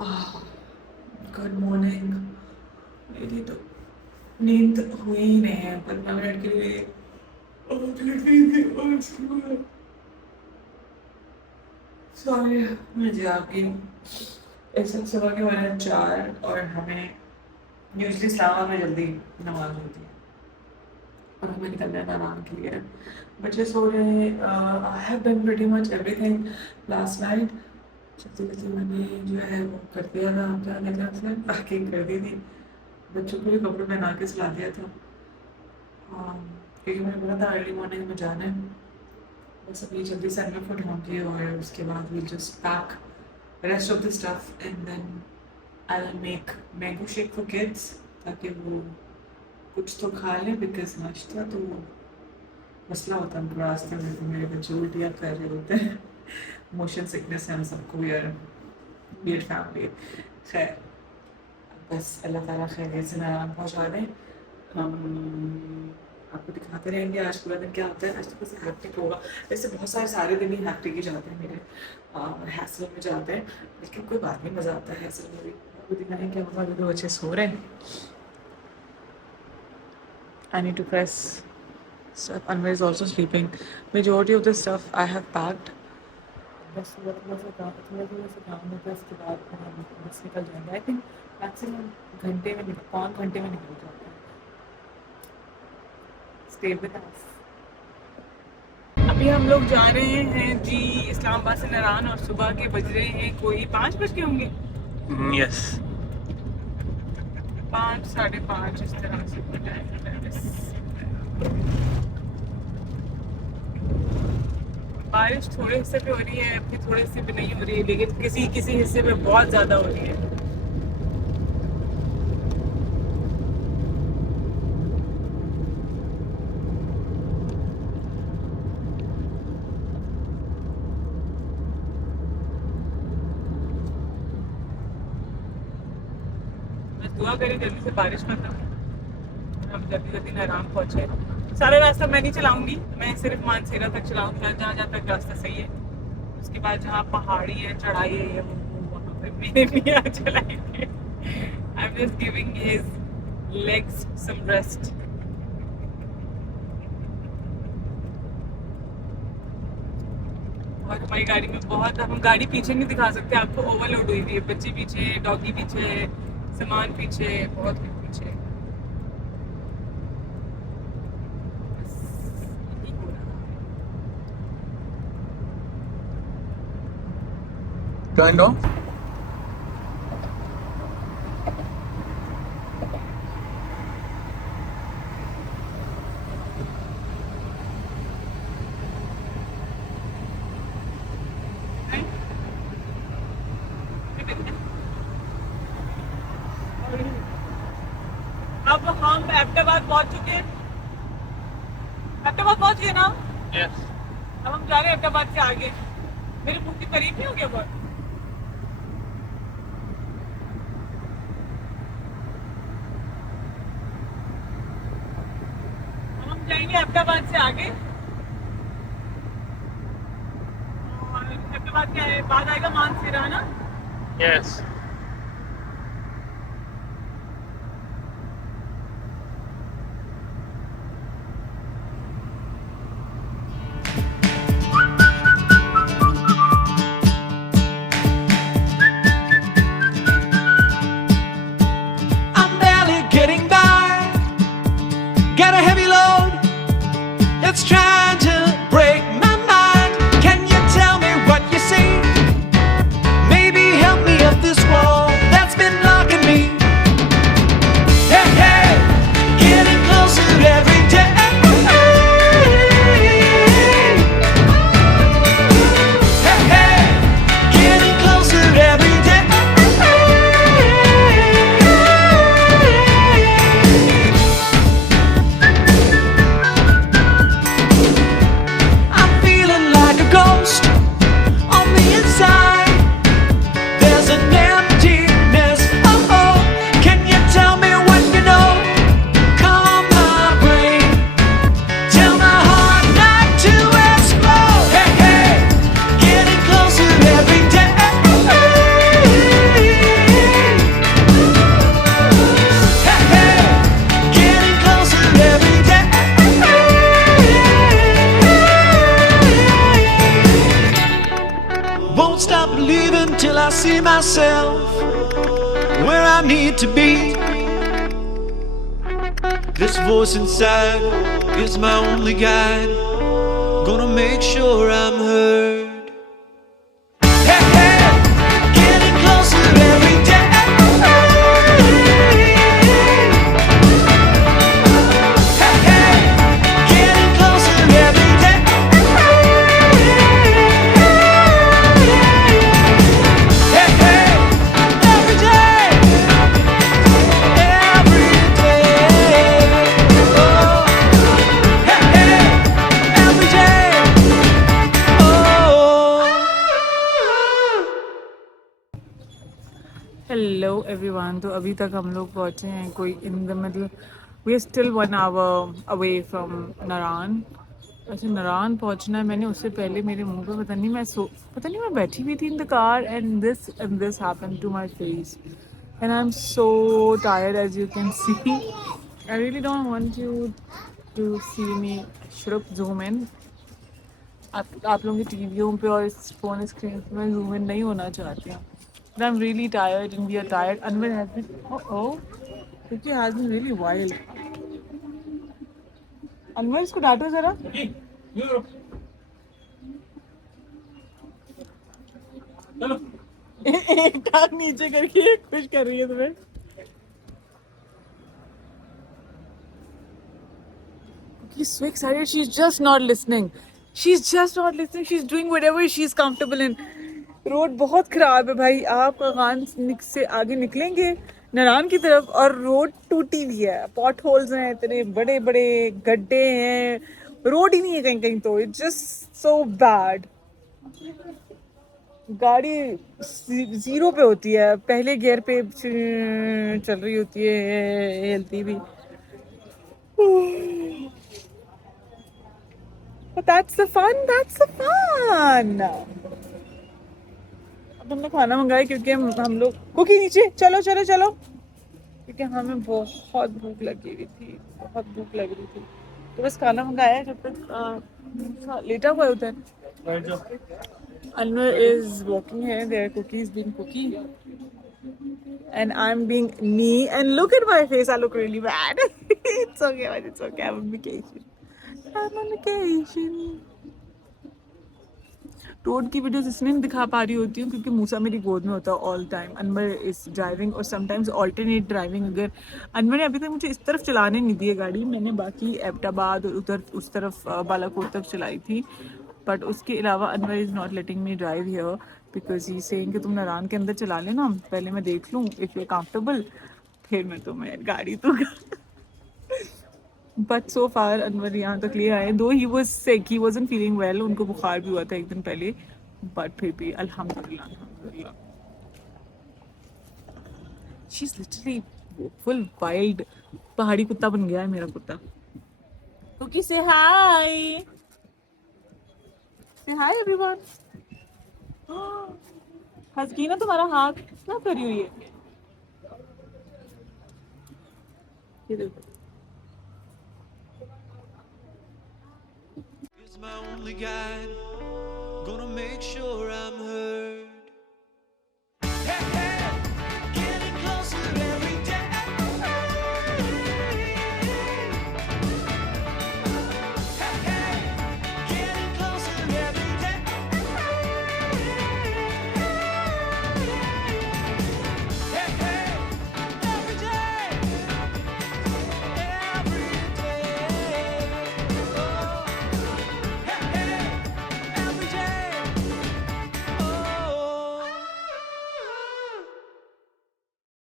Good morning. मेरी तो नींद हुई ही नहीं है, 15 मिनट के लिए सॉरी मैं जाग गई। इस सुबह के बने 4 और हमें यूजली इस्लामाबाद में जल्दी नमाज होती है और हमें निकलना है आराम के लिए। बच्चे सो रहे हैं। I have done pretty much everything last night. जल्दी जल्दी मैंने जो है वो कर दिया था, क्या कहते हैं उसे, पैकिंग कर दी थी। बच्चों को भी कपड़े पहना के सुला दिया था। क्योंकि मैंने बोला था अर्ली मॉर्निंग में जाना है। बस अभी जल्दी से मैं फुट होंगी और उसके बाद we just pack rest of the stuff and then I will make mango shake for kids ताकि वो कुछ तो खा लें, बिकॉज नाश्ता तो मसला होता है उनको रास्ते में। तो मेरे बच्चे उल्टियाँ कर रहे होते हैं, मोशन सिकनेस है हम सबको यार, बियड फैमिली। खैर बस अल्लाह ताला खैरियत से आराम पहुँचा दें। हम आपको दिखाते रहेंगे आज पूरा दिन क्या होता है। आज तो बस हैप्टिक होगा। वैसे बहुत सारे दिन ही हैप्टिक ही जाते हैं मेरे, हैसल में जाते हैं, लेकिन कोई बात नहीं, मज़ा आता है हैसल में भी। आपको दिखाएं क्या हमारे 2 बच्चे सो रहे हैं। I need to press stuff. Anwar is also sleeping. Majority of the stuff I have packed. बस थोड़ा सा काम होता है, उसके बाद हम बस निकल जाएंगे। आई थिंक मैक्सिमम घंटे में पौन घंटे में निकल जाते हैं। Stay with us. अभी हम लोग जा रहे हैं जी इस्लामाबाद से नारायण और सुबह के बज रहे हैं कोई 5 बज के होंगे। यस 5 साढ़े 5 इस तरह से टाइम होता है बस। बारिश थोड़े हिस्से पे हो रही है, फिर थोड़े हिस्से पे नहीं हो रही है, लेकिन किसी किसी हिस्से पे बहुत ज़्यादा हो रही है। बस दुआ करें जल्दी से बारिश खत्म, हम जल्दी जल्दी आराम पहुँचे। सारा रास्ता मैं नहीं चलाऊंगी, मैं सिर्फ मानसेरा तक चलाऊंगी, जहाँ तक रास्ता सही है। उसके बाद जहाँ पहाड़ी है, चढ़ाई है, वो वहाँ पे मेरे मियाँ चलाएंगे। I am just giving his legs some rest. और हमारी गाड़ी में बहुत, हम गाड़ी पीछे नहीं दिखा सकते आपको, ओवरलोड हुई हुई है। बच्ची पीछे, डॉगी पीछे, सामान पीछे, बहुत कुछ पीछे। Turned off. अब हम अहमदाबाद पहुंच चुके हैं। अहमदाबाद पहुंच गए ना? Yes. अब हम जा रहे हैं अहमदाबाद से आगे। मेरे मुंह की करीब नहीं हो गया बहुत? हम जाएंगे अहमदाबाद से आगे और अहमदाबाद के बाद आएगा मानसेरा ना। Yes. I'm barely getting by. Got a heavy load. It's trying to break my mind. Can you tell me what you see? Maybe help me up this wall. till I see myself where I need to be. This voice inside is my only guide. Gonna make sure I'm heard. Hey, hey, getting closer every day. Hey, hey, getting closer every day. Hey, hey, every day. Every day. Oh, hey, hey, every day. Oh. Hello everyone. तो अभी तक हम लोग पहुँचे हैं कोई in the middle, we are still 1 hour away from Narayan. अच्छा, नारायण पहुँचना है। मैंने उससे पहले मेरे मुंह पे पता नहीं मैं बैठी हुई थी in the car and this happened to my face and I am so tired as you can see. I really don't want you to see me. Should zoom in. आप लोगों की टीवियों पे और इस फोन स्क्रीन पे मैं zoom in नहीं होना चाहती हूँ। But I'm really tired and we are tired. Anwar has been क्योंकि has been really wild. Anwar इसको डांटो जरा। एक टांग नीचे करके खुश कर रही है तुम्हें। She's so excited. She's just not listening. She's doing whatever she's comfortable in. Road बहुत खराब है भाई। आप कागान से आगे निकलेंगे नारायण की तरफ और रोड टूटी हुई है, पॉट होल्स हैं, इतने बड़े बड़े गड्ढे हैं, रोड ही नहीं है कहीं कहीं। तो इट्स जस्ट सो बैड। गाड़ी जीरो पे होती है, पहले गियर पे चल रही होती है, हिलती भी। But that's the fun. अब हमने खाना मंगाया क्योंकि हम लोग कुकी नीचे चलो क्योंकि हमें बहुत भूख लगी हुई थी, बहुत भूख लग रही थी। तो बस खाना मंगाया जब तक लेटा हुआ होता है। Anwar is walking here. There are cookies being cookie, and I'm being me. And look at my face. I look really bad. It's okay, but it's okay. I'm on vacation. Road की videos इसलिए नहीं दिखा पा रही होती हूँ क्योंकि मूसा मेरी गोद में होता है all time. Anwar is driving और समटाइम्स ऑल्टरनेट ड्राइविंग। अगर अनवर ने अभी तक मुझे इस तरफ चलाने नहीं दिए गाड़ी, मैंने बाकी एबटाबाद और उधर उस तरफ बालाकोट तक चलाई थी, बट उसके अलावा Anwar is not letting me drive here because he saying कि तुम नारायण के अंदर चला लेना, पहले मैं देख लूँ इफ़ यू कंफर्टेबल, फिर मैं तुम्हें गाड़ी दूँगा। बट सो फार अनवर यहाँ तक ले आए, दो he was sick, he wasn't feeling well, उनको बुखार भी हुआ था एक दिन पहले, बट फिर भी अल्हम्दुलिल्लाह। She is literally full wild, पहाड़ी कुत्ता बन गया है मेरा कुत्ता। कुकी से हाय एवरीवन। हसकीना तुम्हारा हाथ क्या करी हुई है? ये देखो। Is my only guide. Gonna make sure I'm heard.